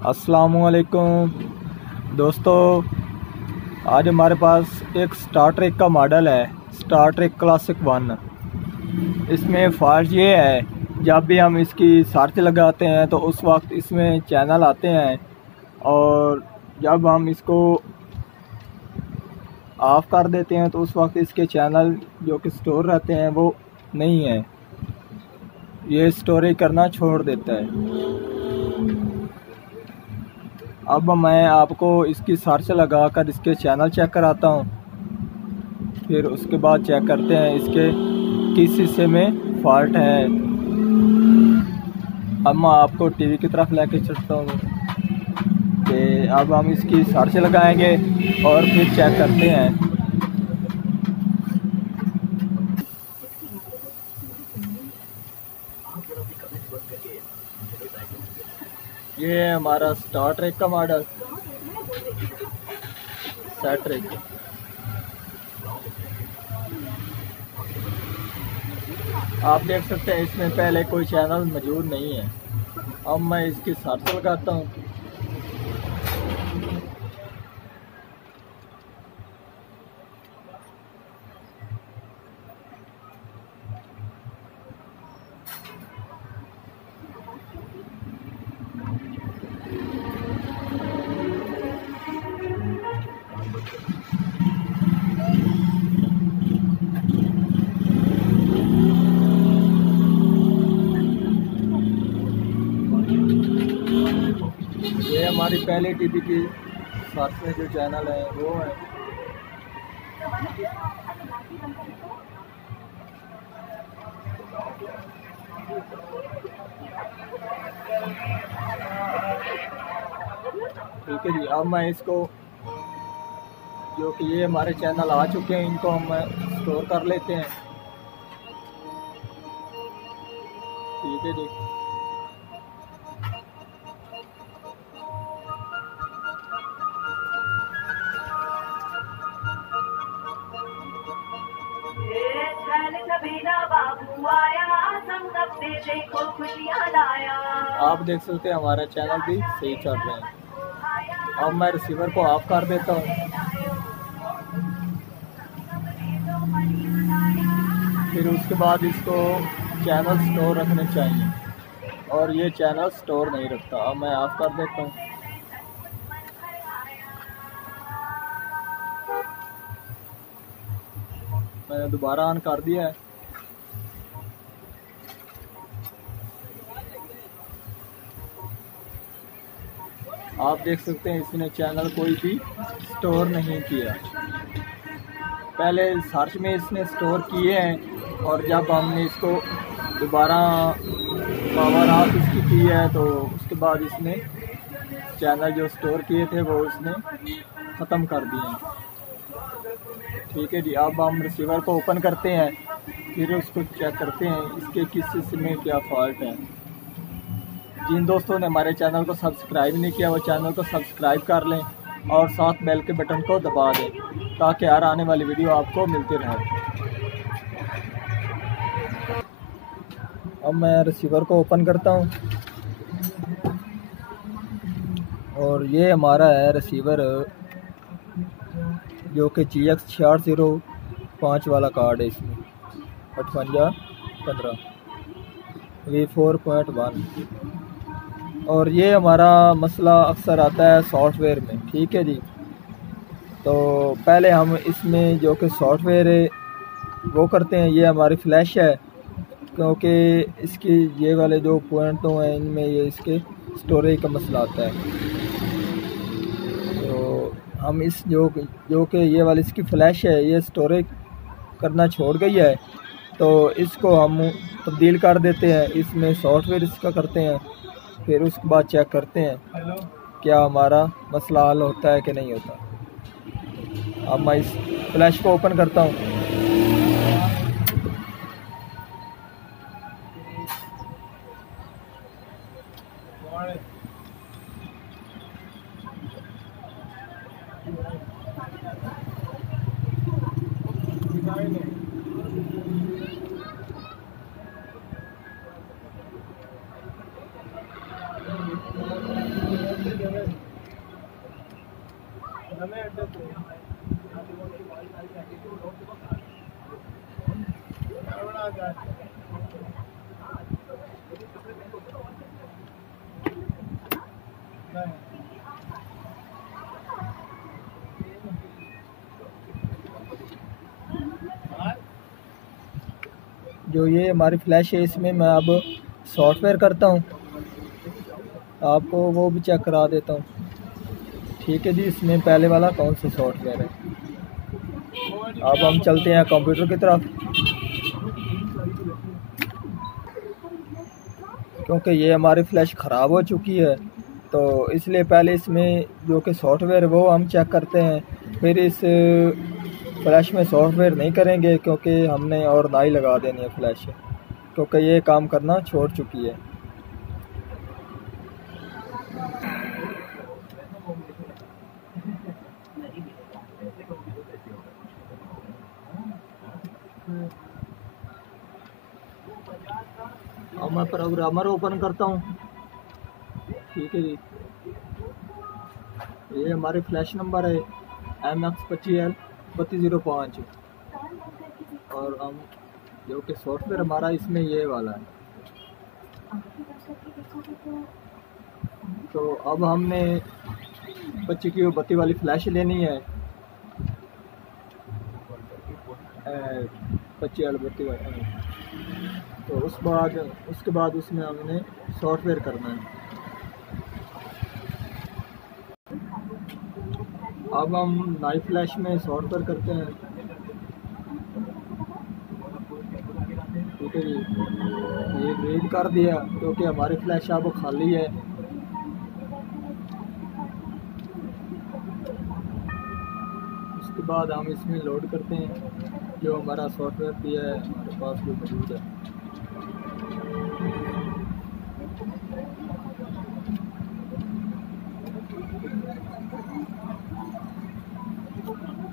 अस्सलामुअलैकुम दोस्तों, आज हमारे पास एक स्टार ट्रेक का मॉडल है, स्टार ट्रेक क्लासिक 1। इसमें फ़ॉल्ट ये है, जब भी हम इसकी सर्च लगाते हैं तो उस वक्त इसमें चैनल आते हैं, और जब हम इसको ऑफ़ कर देते हैं तो उस वक्त इसके चैनल जो कि स्टोर रहते हैं वो नहीं है, ये स्टोरेज करना छोड़ देता है। अब मैं आपको इसकी सर्च लगा कर इसके चैनल चेक कराता हूँ, फिर उसके बाद चेक करते हैं इसके किस हिस्से में फ़ॉल्ट है। अब मैं आपको टीवी की तरफ लेके चलता हूँ कि अब हम इसकी सर्च लगाएंगे और फिर चेक करते हैं। ये है हमारा स्टार ट्रेक का मॉडल, स्टार ट्रेक। आप देख सकते हैं इसमें पहले कोई चैनल मौजूद नहीं है। अब मैं इसकी सर्च लगाता हूँ। ये हमारी पहले टीवी की सर्च में जो चैनल है वो है। ठीक है जी, अब मैं इसको, जो कि ये हमारे चैनल आ चुके हैं, इनको हम स्टोर कर लेते हैं। ठीक है जी, आप देख सकते हैं हमारा चैनल भी सही चल रहा है। अब मैं रिसीवर को ऑफ कर देता हूँ, फिर उसके बाद इसको चैनल स्टोर रखने चाहिए, और ये चैनल स्टोर नहीं रखता। अब मैं ऑफ कर देता हूँ। मैंने दोबारा ऑन कर दिया है। आप देख सकते हैं इसने चैनल कोई भी स्टोर नहीं किया। पहले सर्च में इसने स्टोर किए हैं, और जब हमने इसको दोबारा पावर ऑफ इसकी की है तो उसके बाद इसने चैनल जो स्टोर किए थे वो इसने ख़त्म कर दिए हैं। ठीक है जी, अब हम रिसीवर को ओपन करते हैं, फिर उसको चेक करते हैं इसके किस हिस्से में क्या फ़ॉल्ट है। जिन दोस्तों ने हमारे चैनल को सब्सक्राइब नहीं किया वो चैनल को सब्सक्राइब कर लें और साथ बेल के बटन को दबा दें, ताकि हर आने वाली वीडियो आपको मिलती रहे। अब मैं रिसीवर को ओपन करता हूँ, और ये हमारा है रिसीवर, जो कि GX 6605 वाला कार्ड है। इसमें 5815 V4.1। और ये हमारा मसला अक्सर आता है सॉफ्टवेयर में। ठीक है जी, तो पहले हम इसमें जो कि सॉफ्टवेयर है वो करते हैं। ये हमारी फ्लैश है, क्योंकि इसकी ये वाले जो पॉइंट तो हैं इनमें ये इसके स्टोरेज का मसला आता है। तो हम इस जो कि ये वाली इसकी फ्लैश है, ये स्टोरेज करना छोड़ गई है, तो इसको हम तब्दील कर देते हैं। इसमें सॉफ्टवेयर इसका करते हैं, फिर उसके बाद चेक करते हैं क्या हमारा मसला हल होता है कि नहीं होता। अब मैं इस फ्लैश को ओपन करता हूँ। जो ये हमारी फ्लैश है इसमें मैं अब सॉफ्टवेयर करता हूँ, आपको वो भी चेक करा देता हूँ। ठीक है जी, इसमें पहले वाला कौन सा सॉफ्टवेयर है। अब हम चलते हैं कंप्यूटर की तरफ, क्योंकि ये हमारी फ्लैश ख़राब हो चुकी है तो इसलिए पहले इसमें जो कि सॉफ्टवेयर वो हम चेक करते हैं, फिर इस फ्लैश में सॉफ्टवेयर नहीं करेंगे क्योंकि हमने और नई लगा देनी है फ्लैश, क्योंकि ये काम करना छोड़ चुकी है। अब मैं प्रोग्रामर ओपन करता हूँ। ठीक है जी, ये हमारी फ्लैश नंबर है MX25L3205 और हम जो कि सॉफ्टवेयर हमारा इसमें ये वाला है। तो अब हमने 25 की बत्ती वाली फ्लैश लेनी है, 25 बत्ती वाली। तो उसके बाद उसमें हमने सॉफ्टवेयर करना है। अब हम नई फ्लैश में सॉफ्टवेयर करते हैं। ठीक है जी, ये रीड कर दिया क्योंकि हमारी फ्लैश अब खाली है। उसके बाद हम इसमें लोड करते हैं जो हमारा सॉफ्टवेयर दिया है हमारे पास जो मौजूद है।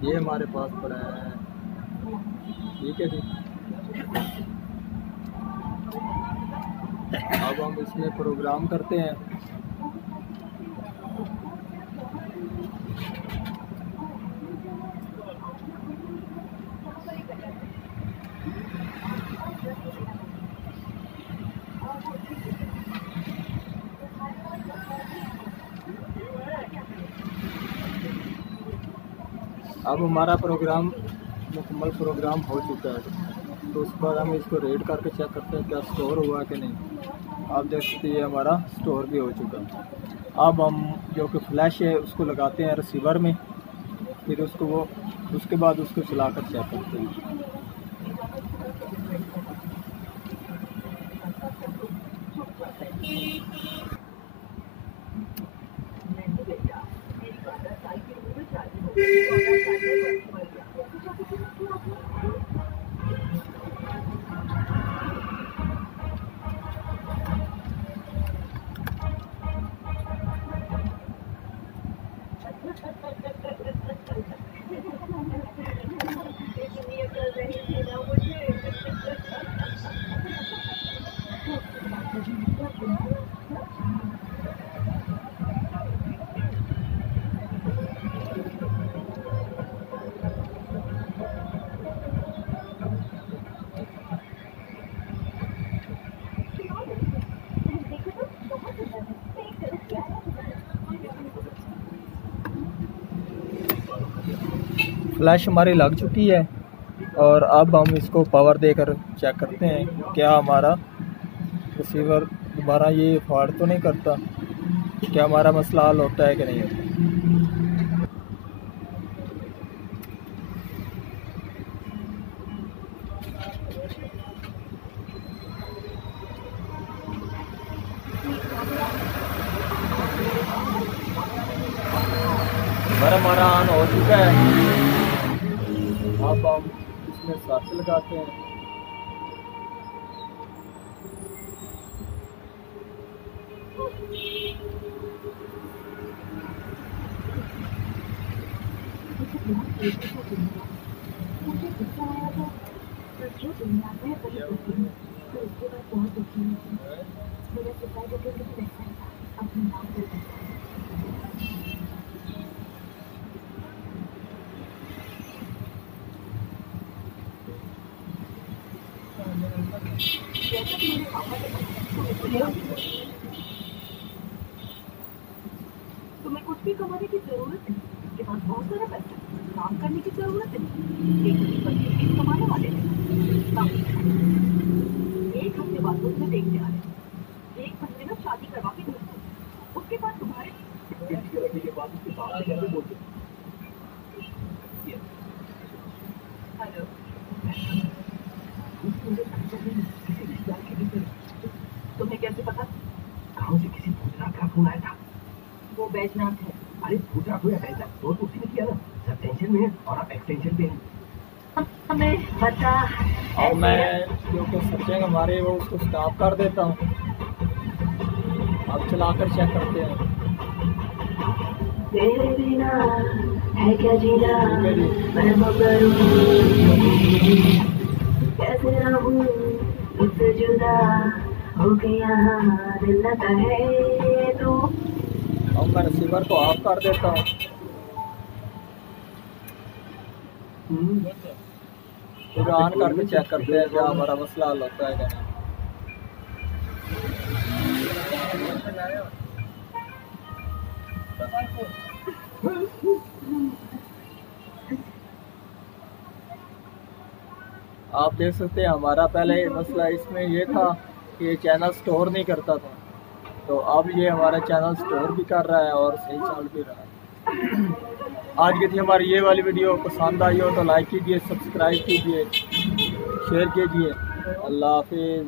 ये हमारे पास पड़ा है। ठीक है जी, अब हम इसमें प्रोग्राम करते हैं। अब हमारा प्रोग्राम मुकम्मल प्रोग्राम हो चुका है, तो उसके बाद हम इसको रीड करके चेक करते हैं क्या स्टोर हुआ कि नहीं। आप देख सकते हैं हमारा स्टोर भी हो चुका है। अब हम जो कि फ्लैश है उसको लगाते हैं रिसीवर में, फिर उसके बाद उसको चलाकर चेक करते हैं। फ्लैश हमारी लग चुकी है और अब हम इसको पावर देकर चेक करते हैं क्या हमारा रिसीवर दोबारा ये फॉल्ट तो नहीं करता, क्या हमारा मसला हल होता है कि नहीं होता। हमारा ऑन हो चुका है। अब हम इसमें सर्च लगाते हैं। रुपये कमाने की जरूरत है, उसके पास बहुत सारा पैसा है, काम करने की जरूरत है। एक 25 कमाने वाले हैं, एक हफ्ते बाद तो तुम्हें देखने आ रहे हैं, एक महीने में शादी करवा के भेजते हैं, उसके बाद तुम्हारे करने के बाद उसके बाद कैसे बोलते हैं? हेलो, तुम्हें कैसे पता? गाँव से किसी भूतनाथ का फोन आया था। वो बैजनाथ है। अरे भूतनाथ हो या बैजनाथ, तो उसी ने किया ना। सब टेंशन में है और आप एक्सटेंशन पे हैं। हमें बता। अब मैं जो कुछ सब्जेक्ट हमारे वो उसको स्टॉप कर देता हूँ। अब चलाकर चेक करते हैं। तेरे बिना है क्या जीना, ठीक है जी। मैं मगरू कैसे रहूं तुझसे जुदा हो गया, दिल लगा है तू। अब मैं रिसीवर को ऑफ कर देता हूँ। फिर ऑन करके चेक करते हैं क्या हमारा मसला हल होता है क्या नहीं। आप देख सकते हैं हमारा पहले मसला इसमें ये था कि ये चैनल स्टोर नहीं करता था, तो अब ये हमारा चैनल स्टोर भी कर रहा है और सही चल भी रहा है। आज की थी हमारी ये वाली वीडियो, पसंद आई हो तो लाइक कीजिए, सब्सक्राइब कीजिए, शेयर कीजिए। अल्लाह हाफिज़।